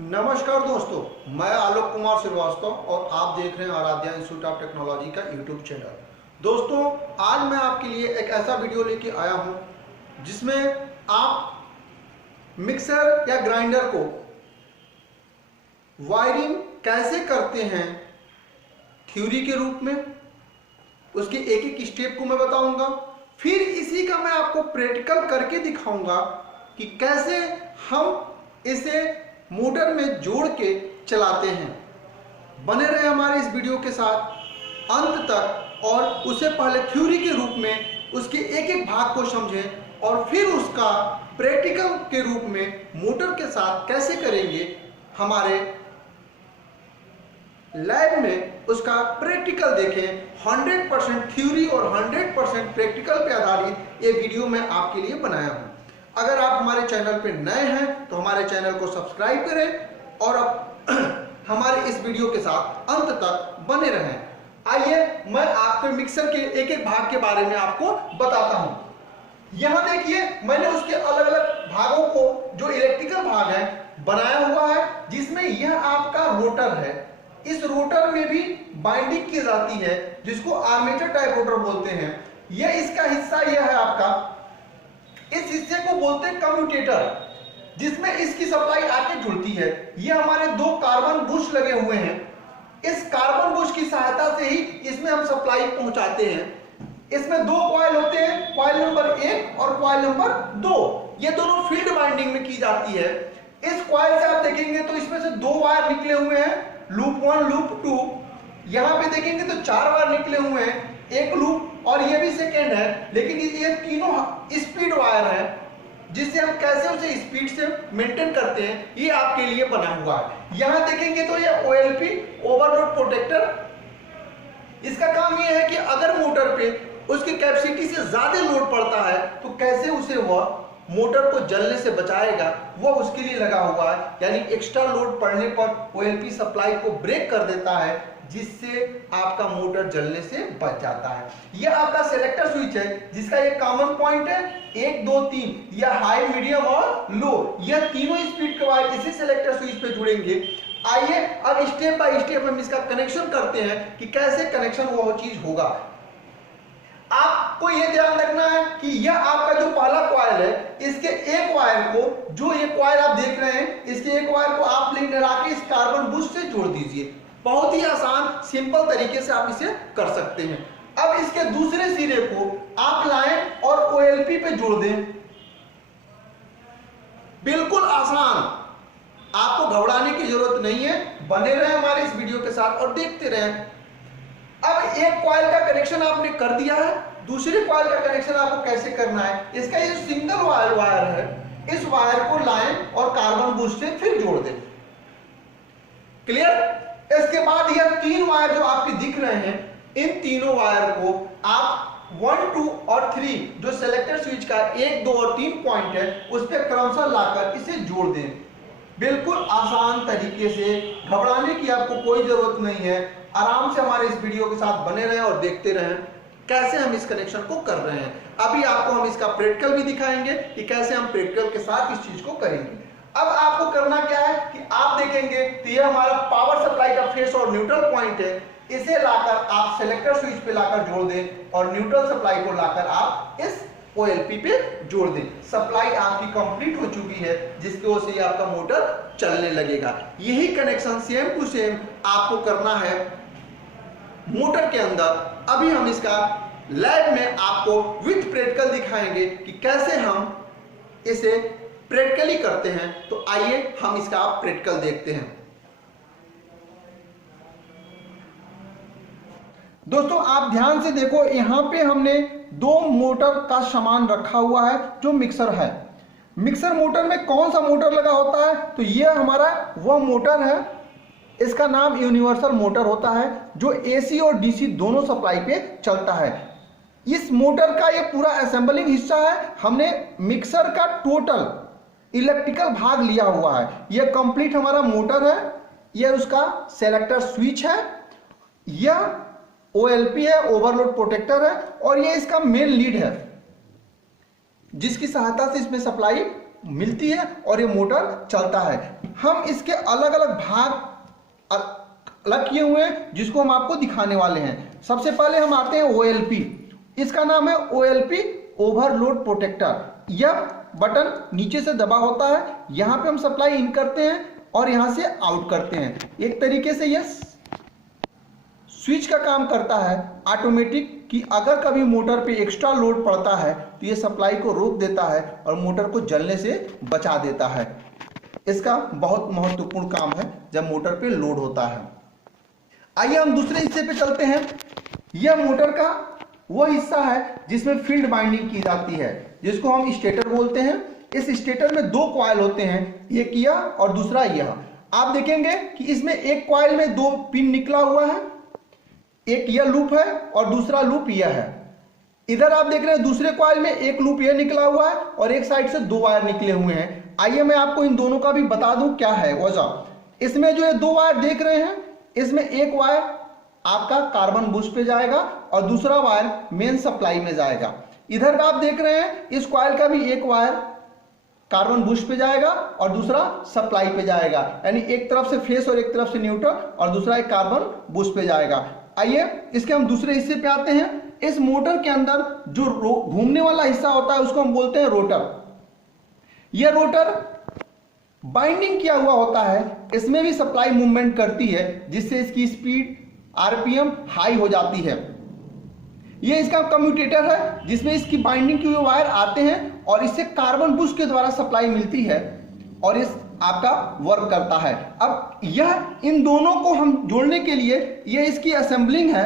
नमस्कार दोस्तों, मैं आलोक कुमार श्रीवास्तव और आप देख रहे हैं आराध्या इंस्टीट्यूट ऑफ टेक्नोलॉजी का यूट्यूब चैनल। दोस्तों, आज मैं आपके लिए एक ऐसा वीडियो लेके आया हूं जिसमें आप मिक्सर या ग्राइंडर को वायरिंग कैसे करते हैं थ्योरी के रूप में, उसके एक एक स्टेप को मैं बताऊंगा। फिर इसी का मैं आपको प्रैक्टिकल करके दिखाऊंगा कि कैसे हम इसे मोटर में जोड़ के चलाते हैं। बने रहे हमारे इस वीडियो के साथ अंत तक और उससे पहले थ्योरी के रूप में उसके एक एक भाग को समझें और फिर उसका प्रैक्टिकल के रूप में मोटर के साथ कैसे करेंगे, हमारे लैब में उसका प्रैक्टिकल देखें। 100% थ्योरी और 100% प्रैक्टिकल पे आधारित ये वीडियो मैं आपके लिए बनाया हूं। अगर आप हमारे चैनल पे नए हैं तो हमारे चैनल को सब्सक्राइब करें और अब हमारे इस वीडियो के साथ अंत तक बने रहें। आइए मैं आपके मिक्सर के एक एक भाग के बारे में आपको बताता हूं। यहां देखिए, मैंने उसके अलग अलग भागों को, जो इलेक्ट्रिकल भाग है, बनाया हुआ है, जिसमें यह आपका रोटर है। इस रोटर में भी बाइंडिंग की जाती है, जिसको आर्मेचर टाइप रोटर बोलते हैं। यह इसका हिस्सा यह है आपका, इस हिस्से को बोलते हैं कम्यूटेटर, जिसमें इसकी सप्लाई आके जुड़ती है। ये हमारे दो कार्बन बुश लगे हुए हैं। इस कार्बन बुश की सहायता से ही इसमें हम सप्लाई पहुंचाते हैं। इसमें दो कॉइल होते हैं, कॉइल नंबर 1 और कॉइल नंबर 2। ये दोनों फील्ड बाइंडिंग में की जाती है। इस कॉइल से आप देखेंगे तो इसमें से दो वायर निकले हुए हैं, लूप 1 लूप 2। यहां पे देखेंगे तो 4 वायर निकले हुए हैं, एक लूप, और ये भी सेकेंड है। लेकिन ये तीनों स्पीड वायर है, जिससे हम कैसे उसे स्पीड से मेंटेन करते हैं, ये आपके लिए बना हुआ है। यहां देखेंगे तो ये OLP, ओवरलोड प्रोटेक्टर, इसका काम ये है कि अगर मोटर पे उसकी कैपेसिटी से ज्यादा लोड पड़ता है तो कैसे उसे वह मोटर को जलने से बचाएगा, वो उसके लिए लगा हुआ है। यानी एक्स्ट्रा लोड पड़ने पर OLP सप्लाई को ब्रेक कर देता है, जिससे आपका मोटर जलने से बच जाता है। यह आपका सेलेक्टर स्विच है, जिसका एक कॉमन पॉइंट है 1 2 3, यह हाई, मीडियम और लो। यह तीनों स्पीड के वायर इसी सेलेक्टर स्विच पे जुड़ेंगे। आइए अब स्टेप बाय स्टेप हम इसका कनेक्शन करते हैं कि कैसे कनेक्शन वो चीज होगा। आपको यह ध्यान रखना है कि यह आपका जो पहला कॉइल है, इसके एक वायर को, जो ये कॉइल आप देख रहे हैं, इसके एक वायर को आप लेकर आके इस कार्बन बुश से जोड़ दीजिए। बहुत ही आसान सिंपल तरीके से आप इसे कर सकते हैं। अब इसके दूसरे सिरे को आप लाएं और OLP पे जोड़ दें। बिल्कुल आसान, आपको घबराने की जरूरत नहीं है। बने रहें हमारे इस वीडियो के साथ और देखते रहें। अब एक कॉइल का कनेक्शन आपने कर दिया है, दूसरे कॉइल का कनेक्शन आपको कैसे करना है, इसका ये सिंगल वायर है, इस वायर को लाएं और कार्बन बुश से फिर जोड़ दें। क्लियर? इसके बाद यह 3 वायर जो आपके दिख रहे हैं, इन तीनों वायर को आप 1 2 और 3, जो सेलेक्टर स्विच का 1 2 और 3 पॉइंट है, उस पर क्रमशः लाकर इसे जोड़ दें। बिल्कुल आसान तरीके से, घबराने की आपको कोई जरूरत नहीं है। आराम से हमारे इस वीडियो के साथ बने रहें और देखते रहें कैसे हम इस कनेक्शन को कर रहे हैं। अभी आपको हम इसका प्रैक्टिकल भी दिखाएंगे कि कैसे हम प्रैक्टिकल के साथ इस चीज को करेंगे। अब आपको करना क्या है कि आप देखेंगे तो यह हमारा पावर सप्लाई का फेस और न्यूट्रल पॉइंट है। इसे लाकर आप सेलेक्टर स्विच पे लाकर जोड़ दें और न्यूट्रल सप्लाई को लाकर आप इस OLP पे जोड़ दें। सप्लाई आपकी कंप्लीट हो चुकी है, जिसकी वजह से आपका मोटर चलने लगेगा। यही कनेक्शन सेम टू सेम आपको करना है मोटर के अंदर। अभी हम इसका लैब में आपको विथ प्रैक्टिकल दिखाएंगे कि कैसे हम इसे प्रैक्टिकली करते हैं। तो आइए हम इसका प्रैक्टिकल देखते हैं। दोस्तों, आप ध्यान से देखो, यहां पे हमने 2 मोटर का सामान रखा हुआ है जो मिक्सर है। मिक्सर मोटर में कौन सा मोटर लगा होता है, तो यह हमारा वह मोटर है, इसका नाम यूनिवर्सल मोटर होता है, जो AC और DC दोनों सप्लाई पे चलता है। इस मोटर का ये पूरा असेंबलिंग हिस्सा है। हमने मिक्सर का टोटल इलेक्ट्रिकल भाग लिया हुआ है। यह कंप्लीट हमारा मोटर है, यह उसका सेलेक्टर स्विच है, यह OLP है, ओवरलोड प्रोटेक्टर है, और यह इसका मेन लीड है, जिसकी सहायता से इसमें सप्लाई मिलती है और ये मोटर चलता है। हम इसके अलग अलग भाग अलग किए हुए हैं जिसको हम आपको दिखाने वाले हैं। सबसे पहले हम आते हैं OLP। इसका नाम है OLP ओवरलोड प्रोटेक्टर। यह बटन नीचे से दबा होता है, यहाँ पे हम सप्लाई इन करते हैं और यहाँ से आउट करते हैं। एक तरीके से यह स्विच का काम करता है ऑटोमेटिक, कि अगर कभी मोटर पे एक्स्ट्रा लोड पड़ता है तो ये सप्लाई को रोक देता है और मोटर को जलने से बचा देता है। इसका बहुत महत्वपूर्ण काम है जब मोटर पे लोड होता है। आइए हम दूसरे हिस्से पे चलते हैं। यह मोटर का वह हिस्सा है जिसमें फील्ड बाइंडिंग की जाती है, जिसको हम स्टेटर बोलते हैं। इस स्टेटर में दो कॉइल होते हैं, एक यह और दूसरा यह। आप देखेंगे कि इसमें एक कॉइल में दो पिन निकला हुआ है, एक यह लूप है और दूसरा लूप यह है। इधर आप देख रहे हैं दूसरे कॉइल में एक लूप यह निकला हुआ है और एक साइड से दो वायर निकले हुए हैं। आइए मैं आपको इन दोनों का भी बता दूं क्या है वजह। इसमें जो ये दो वायर देख रहे हैं, इसमें एक वायर आपका कार्बन बूस्ट पे जाएगा और दूसरा वायर मेन सप्लाई में जाएगा। इधर आप देख रहे हैं इस कॉइल का भी एक वायर कार्बन बूस्ट पे जाएगा और दूसरा सप्लाई पे जाएगा, यानी एक तरफ से फेस और एक तरफ से न्यूट्रल और दूसरा एक कार्बन बूस्ट पे जाएगा। आइए इसके हम दूसरे हिस्से पे आते हैं। इस मोटर के अंदर जो घूमने वाला हिस्सा होता है उसको हम बोलते हैं रोटर। यह रोटर बाइंडिंग किया हुआ होता है, इसमें भी सप्लाई मूवमेंट करती है जिससे इसकी स्पीड RPM हाई हो जाती है। यह इसका कम्यूटेटर है जिसमें इसकी बाइंडिंग किए हुए वायर आते हैं और इससे कार्बन बूस्ट के द्वारा सप्लाई मिलती है और इस आपका वर्क करता है। अब यह इन दोनों को हम जोड़ने के लिए यह इसकी असेंबलिंग है,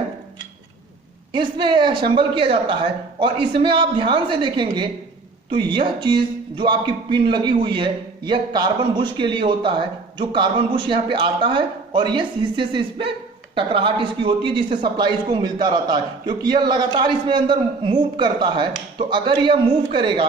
इसमें असेंबल किया जाता है और इसमें आप ध्यान से देखेंगे तो यह चीज जो आपकी पिन लगी हुई है यह कार्बन बूस्ट के लिए होता है। जो कार्बन बूस्ट यहाँ पे आता है और ये हिस्से से इसमें टकराहट इसकी होती है जिससे सप्लाई इसको मिलता रहता है, क्योंकि यह लगातार इसमें अंदर मूव करता है। तो अगर यह मूव करेगा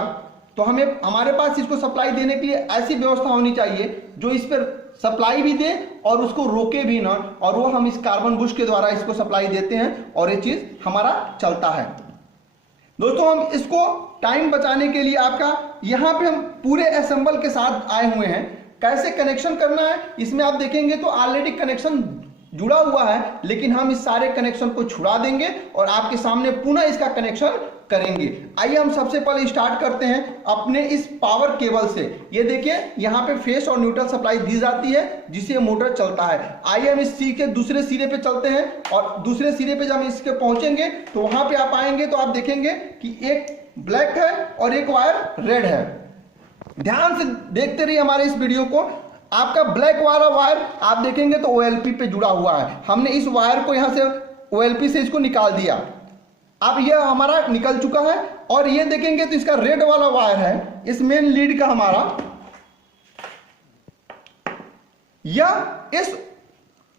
तो हमें हमारे पास इसको सप्लाई देने के लिए ऐसी व्यवस्था होनी चाहिए जो इस पर सप्लाई भी दे और उसको रोके भी ना, और वो हम इस कार्बन बूस्ट के द्वारा इसको सप्लाई देते हैं और ये चीज हमारा चलता है। दोस्तों हम इसको टाइम बचाने के लिए आपका यहाँ पे हम पूरे असेंबल के साथ आए हुए हैं। कैसे कनेक्शन करना है इसमें आप देखेंगे तो ऑलरेडी कनेक्शन जुड़ा हुआ है, लेकिन हम इस सारे कनेक्शन को छुड़ा देंगे और आपके सामने पुनः इसका कनेक्शन करेंगे। आइए हम सबसे पहले स्टार्ट करते हैं अपने इस पावर केबल से। ये देखिए यहाँ पे फेस और न्यूट्रल सप्लाई दी जाती है जिससे मोटर चलता है। आइए हम इस सी के दूसरे सिरे पे चलते हैं और दूसरे सिरे पे जब हम इसके पहुंचेंगे तो वहां पे आप आएंगे तो आप देखेंगे कि एक ब्लैक है और एक वायर रेड है। ध्यान से देखते रहिए हमारे इस वीडियो को। आपका ब्लैक वाला वायर आप देखेंगे तो OLP पे जुड़ा हुआ है। हमने इस वायर को यहां से OLP से इसको निकाल दिया। अब यह हमारा निकल चुका है और ये देखेंगे तो इसका रेड वाला वायर है इस मेन लीड का हमारा, यह इस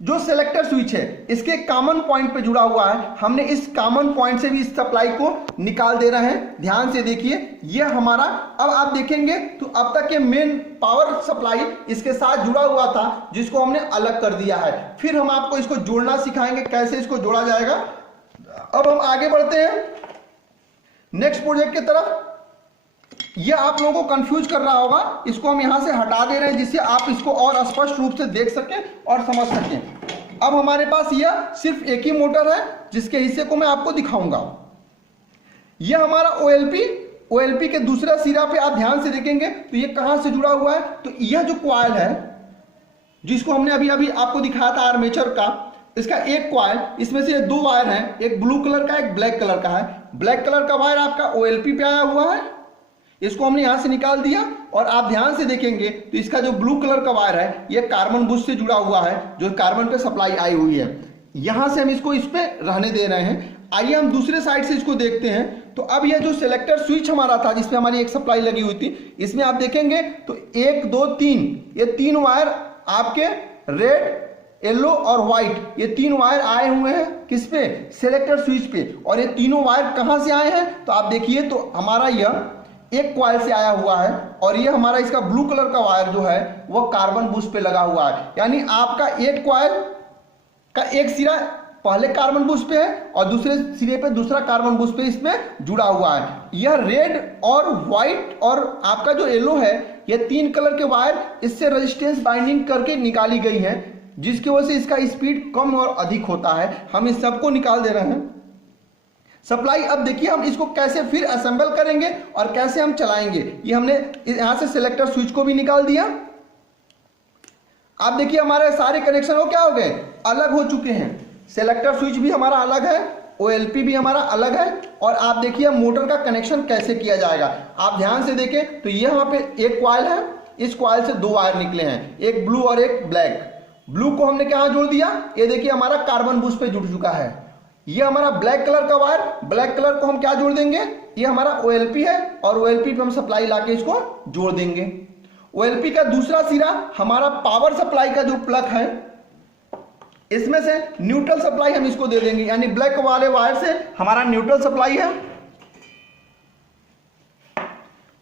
जो सिलेक्टर स्विच है इसके कॉमन पॉइंट पे जुड़ा हुआ है। हमने इस कॉमन पॉइंट से भी इस सप्लाई को निकाल दे रहे हैं। ध्यान से देखिए यह हमारा, अब आप देखेंगे तो अब तक ये मेन पावर सप्लाई इसके साथ जुड़ा हुआ था जिसको हमने अलग कर दिया है। फिर हम आपको इसको जोड़ना सिखाएंगे कैसे इसको जोड़ा जाएगा। अब हम आगे बढ़ते हैं नेक्स्ट प्रोजेक्ट की तरफ। यह आप लोगों को कंफ्यूज कर रहा होगा, इसको हम यहां से हटा दे रहे हैं जिससे आप इसको और स्पष्ट रूप से देख सकें और समझ सकें। अब हमारे पास यह सिर्फ एक ही मोटर है जिसके हिस्से को मैं आपको दिखाऊंगा। यह हमारा OLP के दूसरा सिरा पे आप ध्यान से देखेंगे तो यह कहां से जुड़ा हुआ है, तो यह जो कॉइल है जिसको हमने अभी अभी आपको दिखाया था आर्मेचर का, इसका एक कॉइल, इसमें से दो वायर हैं, एक ब्लू कलर का एक ब्लैक कलर का है। ब्लैक कलर का वायर आपका OLP पे आया हुआ है, इसको हमने यहां से निकाल दिया और आप ध्यान से देखेंगे तो इसका जो ब्लू कलर का वायर है यह कार्बन बूस्ट से जुड़ा हुआ है जो कार्बन पे सप्लाई आई हुई है। यहां से हम इसको इस पे रहने दे रहे हैं। आइए हम दूसरे साइड से इसको देखते हैं। तो अब यह जो सिलेक्टर स्विच हमारा था जिसमें हमारी एक सप्लाई लगी हुई थी, इसमें आप देखेंगे तो 1 2 3 ये तीन वायर आपके रेड येलो और व्हाइट, ये तीन वायर आए हुए हैं किस पे, सिलेक्टर स्विच पे। और ये तीनों वायर कहां से आए हैं तो आप देखिए तो हमारा यह एक कॉइल से आया हुआ है और ये हमारा इसका ब्लू कलर का वायर जो है वो कार्बन बूस्ट पे लगा हुआ है। यानी आपका एक कॉइल का एक सिरा पहले कार्बन बूस्ट पे है और दूसरे सिरे पे दूसरा कार्बन बूस्ट पे इसमें जुड़ा हुआ है। यह रेड और व्हाइट और आपका जो येलो है, ये 3 कलर के वायर इससे रेजिस्टेंस बाइंडिंग करके निकाली गई है, जिसकी वजह से इसका स्पीड कम और अधिक होता है। हम इस सबको निकाल दे रहे हैं। सप्लाई, अब देखिए हम इसको कैसे फिर असेंबल करेंगे और कैसे हम चलाएंगे। ये हमने यहां से सिलेक्टर स्विच को भी निकाल दिया। आप देखिए हमारे सारे कनेक्शन हो क्या हो गए, अलग हो चुके हैं। सिलेक्टर स्विच भी हमारा अलग है, OLP भी हमारा अलग है। और आप देखिए मोटर का कनेक्शन कैसे किया जाएगा। आप ध्यान से देखें तो ये यहाँ पे एक कॉइल है, इस कॉइल से 2 वायर निकले हैं, एक ब्लू और एक ब्लैक। ब्लू को हमने कहाँ जोड़ दिया, ये देखिए हमारा कार्बन बूस्ट पे जुड़ चुका है। ये हमारा ब्लैक कलर का वायर, ब्लैक कलर को हम क्या जोड़ देंगे, ये हमारा OLP है और OLP पे हम सप्लाई लाके इसको जोड़ देंगे। OLP का दूसरा सिरा हमारा पावर सप्लाई का जो प्लग है, इसमें से न्यूट्रल सप्लाई हम इसको दे देंगे, यानी ब्लैक वाले वायर से हमारा न्यूट्रल सप्लाई है।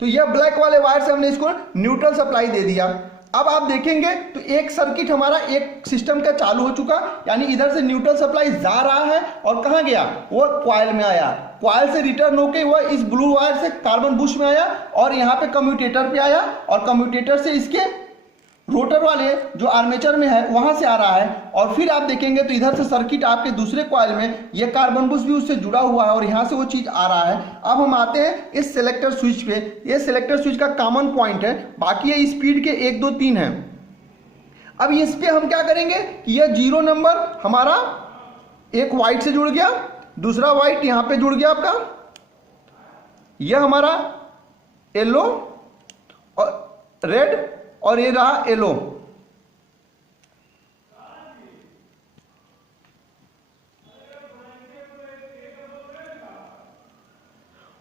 तो यह ब्लैक वाले वायर से हमने इसको न्यूट्रल सप्लाई दे दिया। अब आप देखेंगे तो एक सर्किट हमारा एक सिस्टम का चालू हो चुका, यानी इधर से न्यूट्रल सप्लाई जा रहा है और कहां गया, वो कॉइल में आया। कॉइल से रिटर्न होके वह इस ब्लू वायर से कार्बन बूस्ट में आया और यहाँ पे कम्यूटेटर पे आया और कम्यूटेटर से इसके रोटर वाले जो आर्मेचर में है वहां से आ रहा है। और फिर आप देखेंगे तो इधर से सर्किट आपके दूसरे कॉइल में ये कार्बन बूस्ट भी उससे जुड़ा हुआ है और यहाँ से वो चीज आ रहा है। अब हम आते हैं इस सिलेक्टर स्विच पे। ये सिलेक्टर स्विच का कॉमन पॉइंट है, बाकी ये स्पीड के 1 2 3 है। अब इस पे हम क्या करेंगे कि ये 0 नंबर हमारा एक व्हाइट से जुड़ गया, दूसरा व्हाइट यहाँ पे जुड़ गया आपका, यह हमारा येलो और रेड और ये रहा येलो।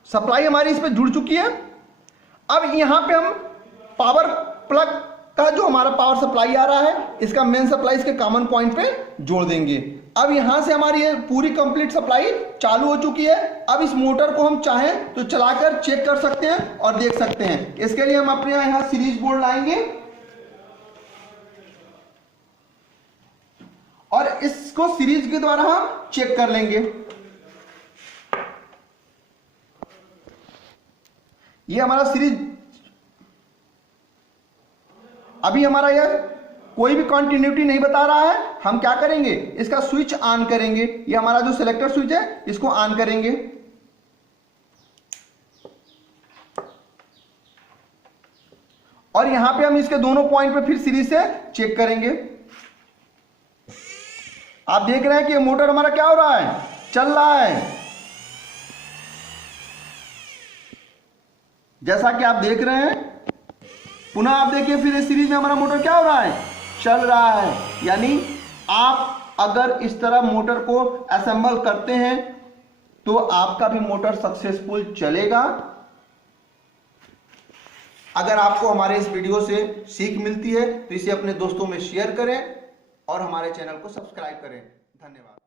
सप्लाई हमारी इस पे जुड़ चुकी है। अब यहां पे हम पावर प्लग का जो हमारा पावर सप्लाई आ रहा है, इसका मेन सप्लाई इसके कॉमन पॉइंट पे जोड़ देंगे। अब यहां से हमारी ये पूरी कंप्लीट सप्लाई चालू हो चुकी है। अब इस मोटर को हम चाहें तो चलाकर चेक कर सकते हैं और देख सकते हैं। इसके लिए हम अपने यहां सीरीज बोर्ड लाएंगे और इसको सीरीज के द्वारा हम चेक कर लेंगे। ये हमारा सीरीज, अभी हमारा यह कोई भी कंटिन्यूटी नहीं बता रहा है। हम क्या करेंगे, इसका स्विच ऑन करेंगे। ये हमारा जो सिलेक्टर स्विच है इसको ऑन करेंगे और यहां पे हम इसके दोनों पॉइंट पे फिर सीरीज से चेक करेंगे। आप देख रहे हैं कि ये मोटर हमारा क्या हो रहा है, चल रहा है। जैसा कि आप देख रहे हैं, पुनः आप देखिए फिर इस सीरीज में हमारा मोटर क्या हो रहा है, चल रहा है। यानी आप अगर इस तरह मोटर को असेंबल करते हैं तो आपका भी मोटर सक्सेसफुल चलेगा। अगर आपको हमारे इस वीडियो से सीख मिलती है तो इसे अपने दोस्तों में शेयर करें और हमारे चैनल को सब्सक्राइब करें। धन्यवाद।